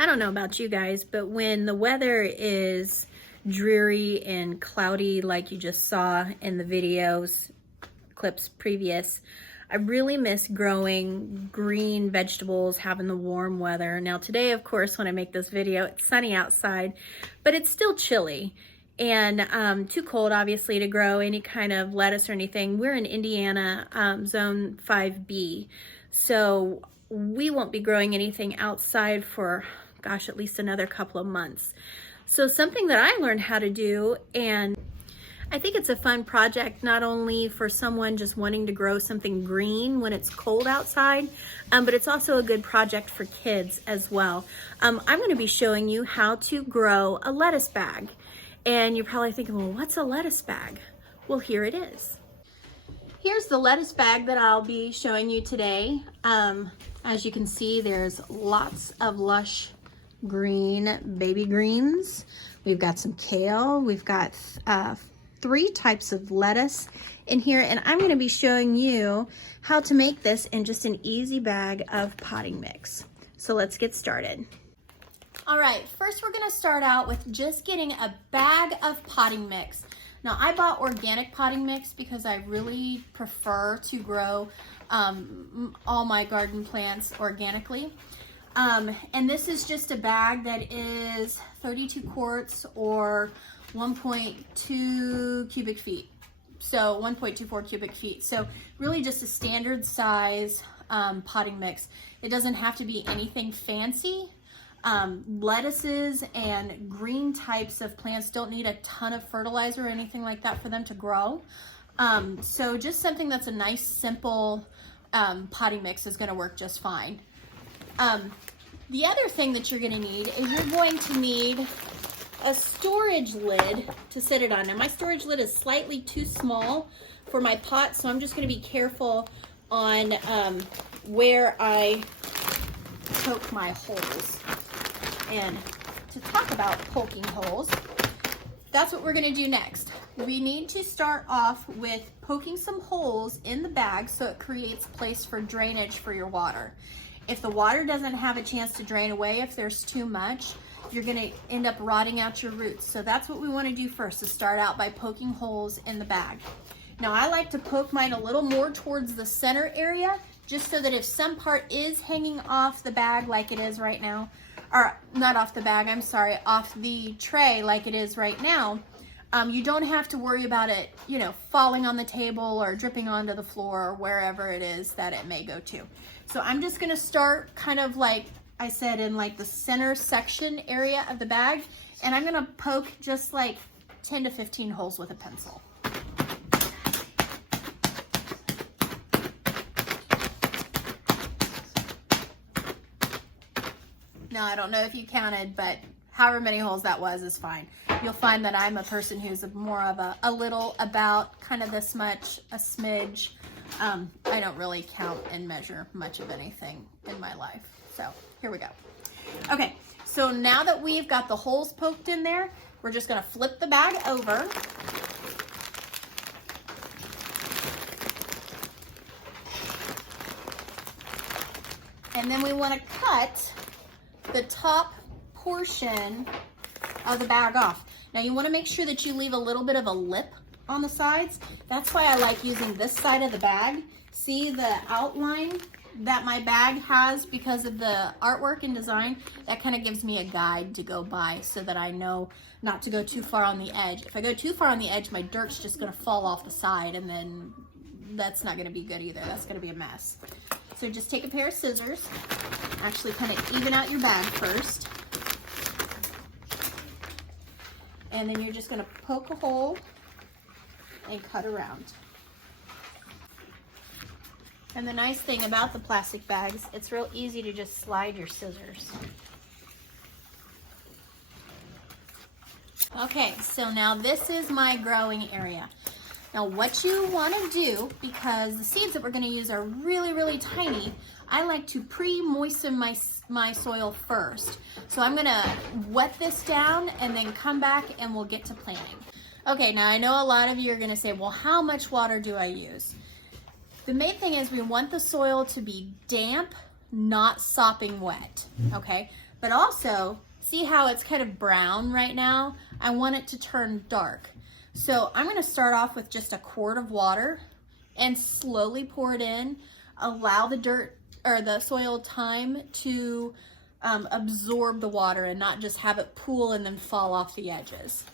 I don't know about you guys, but when the weather is dreary and cloudy like you just saw in the videos, clips previous, I really miss growing green vegetables, having the warm weather. Now today, of course, when I make this video, it's sunny outside, but it's still chilly and too cold, obviously, to grow any kind of lettuce or anything. We're in Indiana, zone 5B, so we won't be growing anything outside for, gosh, at least another couple of months. So something that I learned how to do, and I think it's a fun project, not only for someone just wanting to grow something green when it's cold outside, but it's also a good project for kids as well. I'm going to be showing you how to grow a lettuce bag. And you're probably thinking, well, what's a lettuce bag? Well, here it is. Here's the lettuce bag that I'll be showing you today. As you can see, there's lots of lush green baby greens. We've got some kale. We've got 3 types of lettuce in here, and I'm going to be showing you how to make this in just an easy bag of potting mix. So let's get started. All right, first we're going to start out with just getting a bag of potting mix. Now, I bought organic potting mix because I really prefer to grow all my garden plants organically. And this is just a bag that is 32 quarts or 1.2 cubic feet. So 1.24 cubic feet. So really just a standard size potting mix. It doesn't have to be anything fancy. Lettuces and green types of plants don't need a ton of fertilizer or anything like that for them to grow. So just something that's a nice, simple potting mix is going to work just fine. The other thing that you're going to need is you're going to need a storage lid to sit it on. Now, my storage lid is slightly too small for my pot, so I'm just going to be careful on where I poke my holes. And to talk about poking holes, that's what we're going to do next. We need to start off with poking some holes in the bag so it creates place for drainage for your water. If the water doesn't have a chance to drain away, if there's too much, you're going to end up rotting out your roots. So that's what we want to do first, is start out by poking holes in the bag. Now, I like to poke mine a little more towards the center area, just so that if some part is hanging off the bag like it is right now, or not off the bag, I'm sorry, off the tray like it is right now, you don't have to worry about it, you know, falling on the table or dripping onto the floor or wherever it is that it may go to. So I'm just going to start kind of like I said in like the center section area of the bag, and I'm going to poke just like 10 to 15 holes with a pencil. Now, I don't know if you counted, but however many holes that was is fine. You'll find that I'm a person who's more of a little, about kind of this much, a smidge. I don't really count and measure much of anything in my life. So here we go. Okay, so now that we've got the holes poked in there, we're just going to flip the bag over. And then we want to cut the top portion of the bag off. Now you want to make sure that you leave a little bit of a lip on the sides. That's why I like using this side of the bag. See the outline that my bag has because of the artwork and design? That kind of gives me a guide to go by so that I know not to go too far on the edge. If I go too far on the edge, my dirt's just going to fall off the side, and then that's not going to be good either. That's going to be a mess. So just take a pair of scissors, actually kind of even out your bag first. And then you're just going to poke a hole and cut around. And the nice thing about the plastic bags, it's real easy to just slide your scissors. Okay, so now this is my growing area. Now what you want to do, because the seeds that we're going to use are really, really tiny, I like to pre-moisten my soil first. So I'm going to wet this down and then come back and we'll get to planting. Okay, now I know a lot of you are going to say, well, how much water do I use? The main thing is we want the soil to be damp, not sopping wet, okay? But also, see how it's kind of brown right now? I want it to turn dark. So I'm gonna start off with just a quart of water and slowly pour it in. Allow the dirt or the soil time to absorb the water and not just have it pool and then fall off the edges.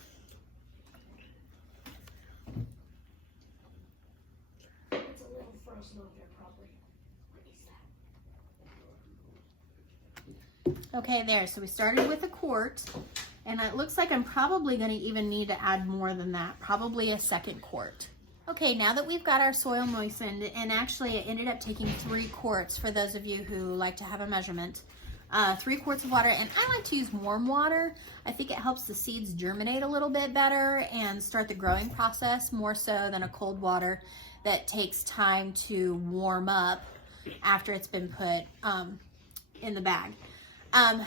It's a little frozen on there probably. What is that? Okay, there, so we started with a quart, and it looks like I'm probably gonna even need to add more than that, probably a second quart. Okay, now that we've got our soil moistened, and actually it ended up taking 3 quarts for those of you who like to have a measurement. 3 quarts of water, and I like to use warm water. I think it helps the seeds germinate a little bit better and start the growing process more so than a cold water that takes time to warm up after it's been put in the bag.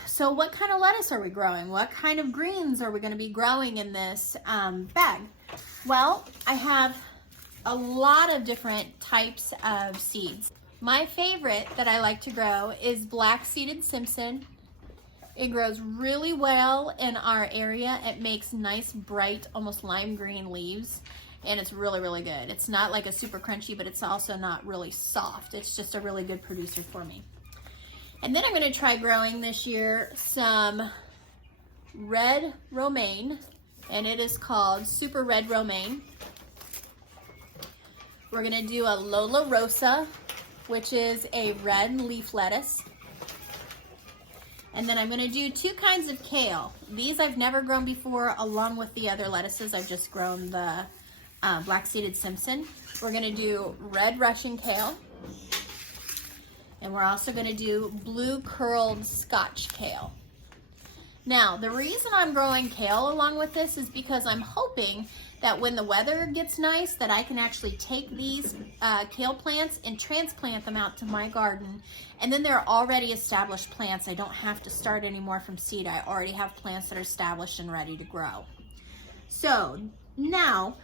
So what kind of lettuce are we growing? What kind of greens are we going to be growing in this bag? Well, I have a lot of different types of seeds. My favorite that I like to grow is black-seeded Simpson. It grows really well in our area. It makes nice, bright, almost lime green leaves, and it's really, really good. It's not like a super crunchy, but it's also not really soft. It's just a really good producer for me. And then I'm gonna try growing this year some red romaine, and it is called Super Red Romaine. We're gonna do a Lola Rosa, which is a red leaf lettuce. And then I'm gonna do 2 kinds of kale. These I've never grown before along with the other lettuces. I've just grown the black-seeded Simpson. We're gonna do red Russian kale. And we're also gonna do blue curled Scotch kale. Now, the reason I'm growing kale along with this is because I'm hoping that when the weather gets nice, that I can actually take these kale plants and transplant them out to my garden. And then they're already established plants. I don't have to start anymore from seed. I already have plants that are established and ready to grow. So now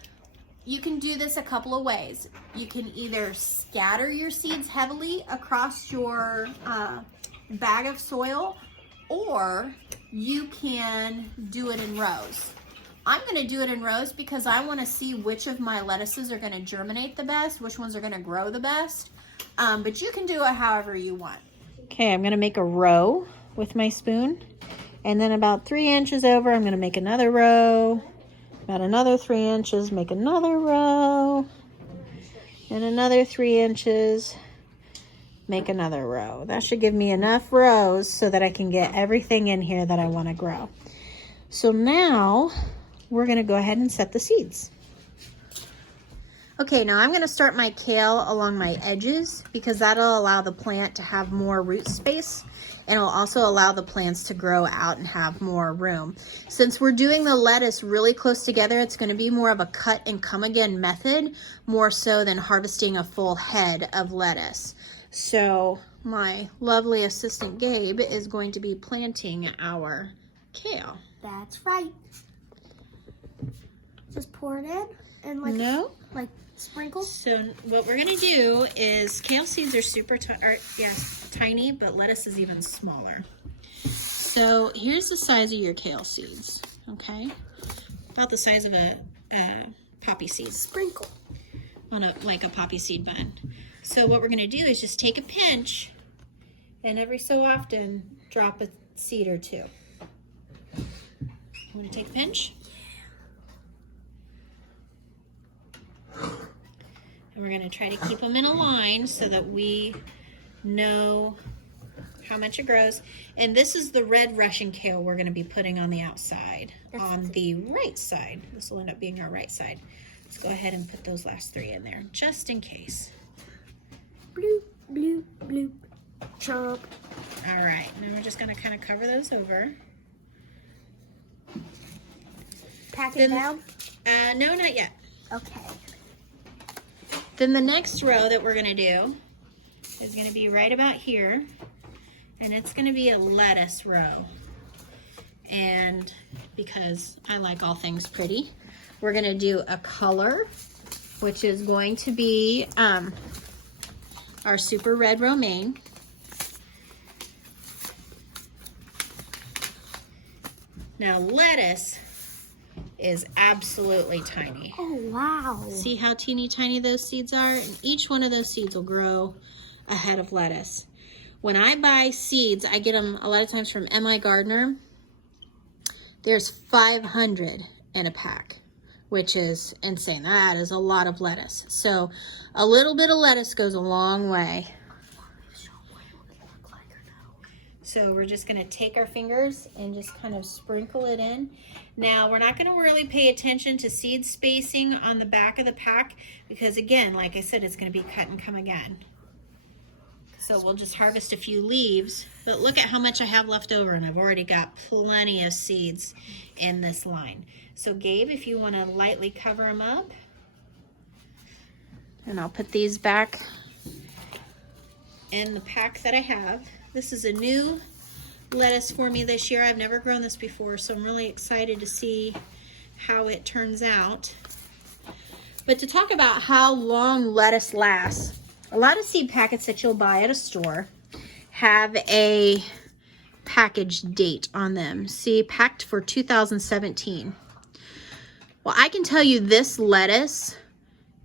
you can do this a couple of ways. You can either scatter your seeds heavily across your bag of soil, or you can do it in rows. I'm gonna do it in rows because I wanna see which of my lettuces are gonna germinate the best, which ones are gonna grow the best. But you can do it however you want. Okay, I'm gonna make a row with my spoon. And then about 3 inches over, I'm gonna make another row. About another 3 inches, make another row. And another 3 inches, make another row. That should give me enough rows so that I can get everything in here that I wanna grow. So now, we're gonna go ahead and set the seeds. Okay, now I'm gonna start my kale along my edges because that'll allow the plant to have more root space, and it'll also allow the plants to grow out and have more room. Since we're doing the lettuce really close together, it's gonna be more of a cut and come again method, more so than harvesting a full head of lettuce. So my lovely assistant Gabe is going to be planting our kale. That's right. Just pour it in and like sprinkle. So what we're gonna do is, kale seeds are super tiny, but lettuce is even smaller. So here's the size of your kale seeds, okay? About the size of a poppy seed. Sprinkle. On like a poppy seed bun. So what we're gonna do is just take a pinch and every so often drop a seed or 2. You wanna take a pinch? And we're gonna try to keep them in a line so that we know how much it grows. And this is the red Russian kale we're gonna be putting on the outside, on the right side. This will end up being our right side. Let's go ahead and put those last 3 in there, just in case. Bloop, bloop, bloop. Chomp. All right, now we're just gonna kind of cover those over. Pack it down? No, not yet. Okay. Then the next row that we're gonna do is gonna be right about here, and it's gonna be a lettuce row. And because I like all things pretty, we're gonna do a color, which is going to be our Super Red Romaine. Now lettuce is absolutely tiny. Oh, wow. See how teeny tiny those seeds are? And each one of those seeds will grow a head of lettuce. When I buy seeds, I get them a lot of times from M.I. Gardner. There's 500 in a pack, which is insane. That is a lot of lettuce. So a little bit of lettuce goes a long way. So we're just gonna take our fingers and just kind of sprinkle it in. Now, we're not gonna really pay attention to seed spacing on the back of the pack because again, like I said, it's gonna be cut and come again. So we'll just harvest a few leaves, but look at how much I have left over, and I've already got plenty of seeds in this line. So Gabe, if you wanna lightly cover them up, and I'll put these back in the pack that I have. This is a new lettuce for me this year. I've never grown this before, so I'm really excited to see how it turns out. But to talk about how long lettuce lasts, a lot of seed packets that you'll buy at a store have a package date on them. See, packed for 2017. Well, I can tell you this lettuce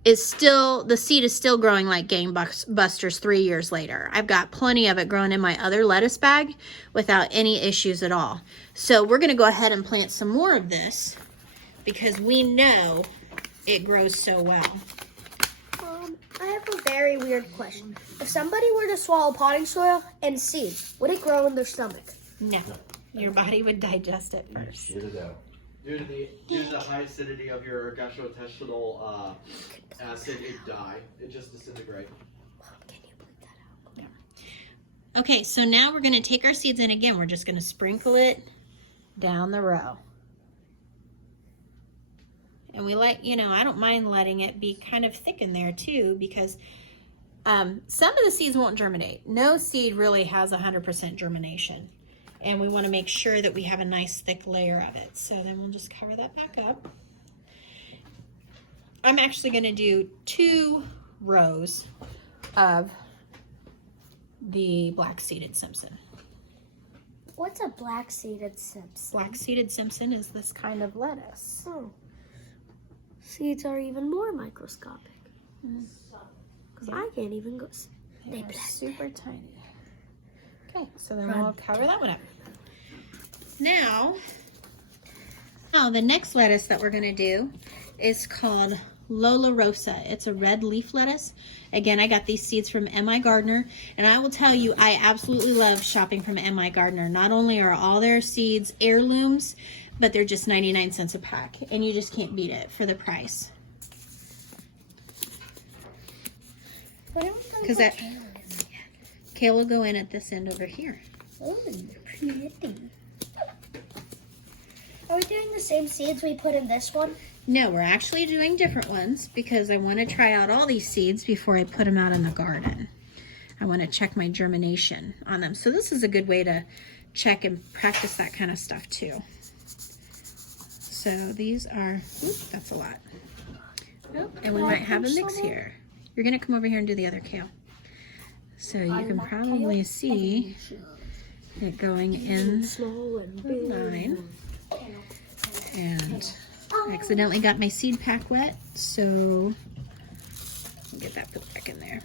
is still, the seed is still growing like gangbusters 3 years later. I've got plenty of it growing in my other lettuce bag without any issues at all. So we're gonna go ahead and plant some more of this because we know it grows so well. I have a very weird question. If somebody were to swallow potting soil and seeds, would it grow in their stomach? No, your body would digest it first. Shit it out. Due to the high acidity of your gastrointestinal acid, it die. It just disintegrates. Mom, can you bleep that out? Okay, so now we're gonna take our seeds in again. We're just gonna sprinkle it down the row. And we like, you know, I don't mind letting it be kind of thick in there too because some of the seeds won't germinate. No seed really has 100% germination. And we want to make sure that we have a nice thick layer of it. So then we'll just cover that back up. I'm actually going to do 2 rows of the black-seeded Simpson. What's a black-seeded Simpson? Black-seeded Simpson is this kind of lettuce. Oh. Seeds are even more microscopic. Because I can't even go. They are super tiny. Okay, so then we'll cover that one up. Now the next lettuce that we're gonna do is called Lola Rosa. It's a red leaf lettuce. Again, I got these seeds from M.I. Gardner, and I will tell you, I absolutely love shopping from M.I. Gardner. Not only are all their seeds heirlooms, but they're just 99 cents a pack, and you just can't beat it for the price. Because that kale will go in at this end over here. Oh, pretty. Are we doing the same seeds we put in this one? No, we're actually doing different ones because I want to try out all these seeds before I put them out in the garden. I want to check my germination on them. So this is a good way to check and practice that kind of stuff too. So these are, that's a lot. Oh, and we might have a mix here. You're going to come over here and do the other kale. So you can probably see it going in the line. And I accidentally got my seed pack wet, so get that put back in there.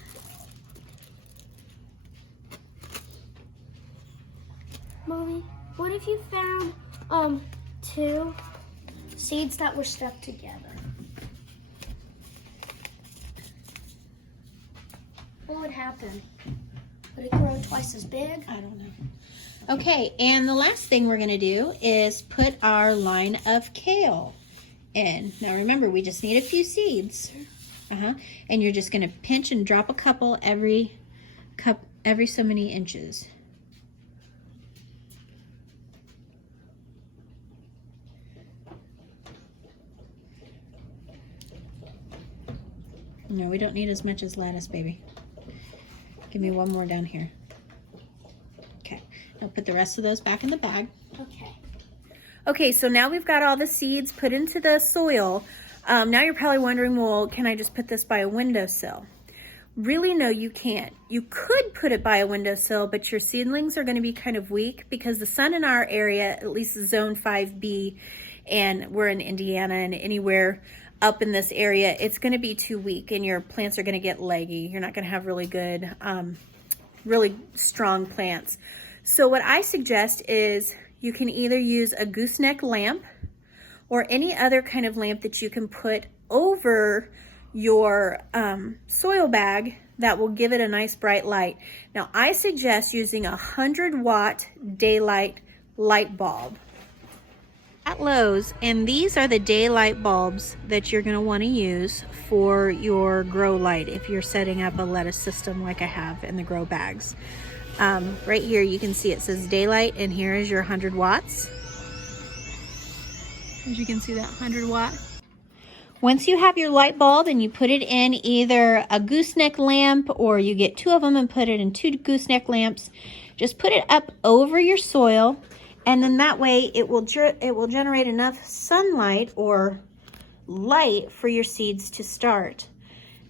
Mommy, what if you found 2 seeds that were stuck together? What would happen? Would it grow twice as big? I don't know. Okay, and the last thing we're gonna do is put our line of kale in. Now remember, we just need a few seeds. And you're just gonna pinch and drop a couple every so many inches. No, we don't need as much as lettuce, baby. Give me one more down here. Okay, now put the rest of those back in the bag. Okay. Okay, so now we've got all the seeds put into the soil. Now you're probably wondering, well, can I just put this by a windowsill? Really, no, you can't. You could put it by a windowsill, but your seedlings are going to be kind of weak because the sun in our area, at least zone 5B, and we're in Indiana, and anywhere up in this area, it's going to be too weak and your plants are going to get leggy. You're not going to have really good, really strong plants. So what I suggest is you can either use a gooseneck lamp or any other kind of lamp that you can put over your soil bag that will give it a nice bright light. Now I suggest using a 100-watt daylight light bulb at Lowe's, and these are the daylight bulbs that you're going to want to use for your grow light if you're setting up a lettuce system like I have in the grow bags. Right here you can see it says daylight, and here is your 100 watts. As you can see, that 100 watt. Once you have your light bulb and you put it in either a gooseneck lamp or you get 2 of them and put it in 2 gooseneck lamps, just put it up over your soil, and then that way it will generate enough sunlight or light for your seeds to start.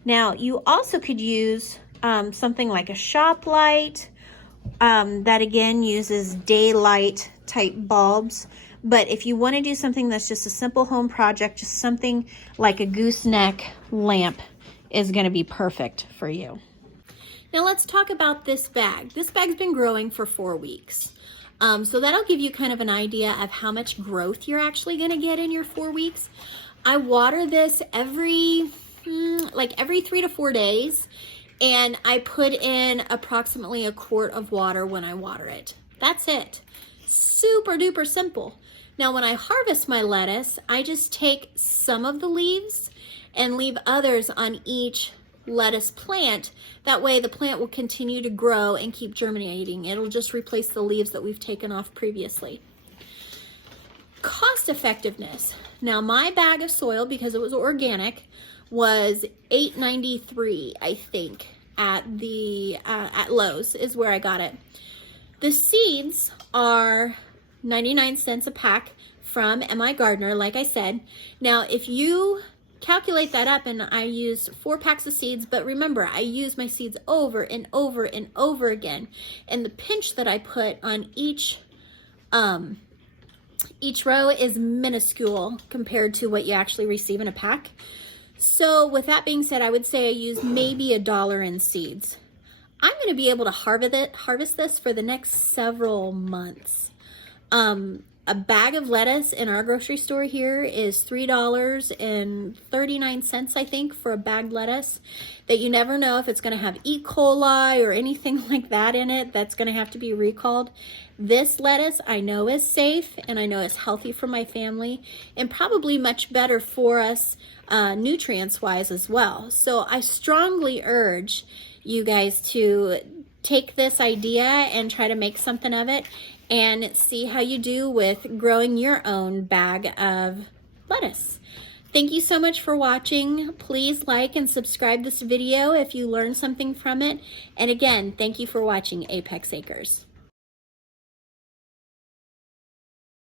Now you also could use something like a shop light that again uses daylight type bulbs. But if you want to do something that's just a simple home project, just something like a gooseneck lamp is going to be perfect for you. Now let's talk about this bag. This bag's been growing for 4 weeks. So that'll give you kind of an idea of how much growth you're actually going to get in your 4 weeks. I water this every 3 to 4 days, and I put in approximately a quart of water when I water it. That's it. Super duper simple. Now when I harvest my lettuce, I just take some of the leaves and leave others on each lettuce plant. That way the plant will continue to grow and keep germinating. It'll just replace the leaves that we've taken off previously. Cost effectiveness. Now my bag of soil, because it was organic, was $8.93, I think, at Lowe's is where I got it. The seeds are 99 cents a pack from M.I. Gardner, like I said. Now, if you calculate that up, and I used 4 packs of seeds, but remember, I use my seeds over and over and over again. And the pinch that I put on each row is minuscule compared to what you actually receive in a pack. So with that being said, I would say I use maybe $1 in seeds. I'm going to be able to harvest this for the next several months. A bag of lettuce in our grocery store here is $3.39, I think, for a bagged lettuce, that you never know if it's going to have E. coli or anything like that in it that's going to have to be recalled. This lettuce I know is safe, and I know is healthy for my family, and probably much better for us nutrients wise as well. So I strongly urge you guys to take this idea and try to make something of it and see how you do with growing your own bag of lettuce. Thank you so much for watching. Please like and subscribe this video if you learned something from it. And again, thank you for watching Apex Acres.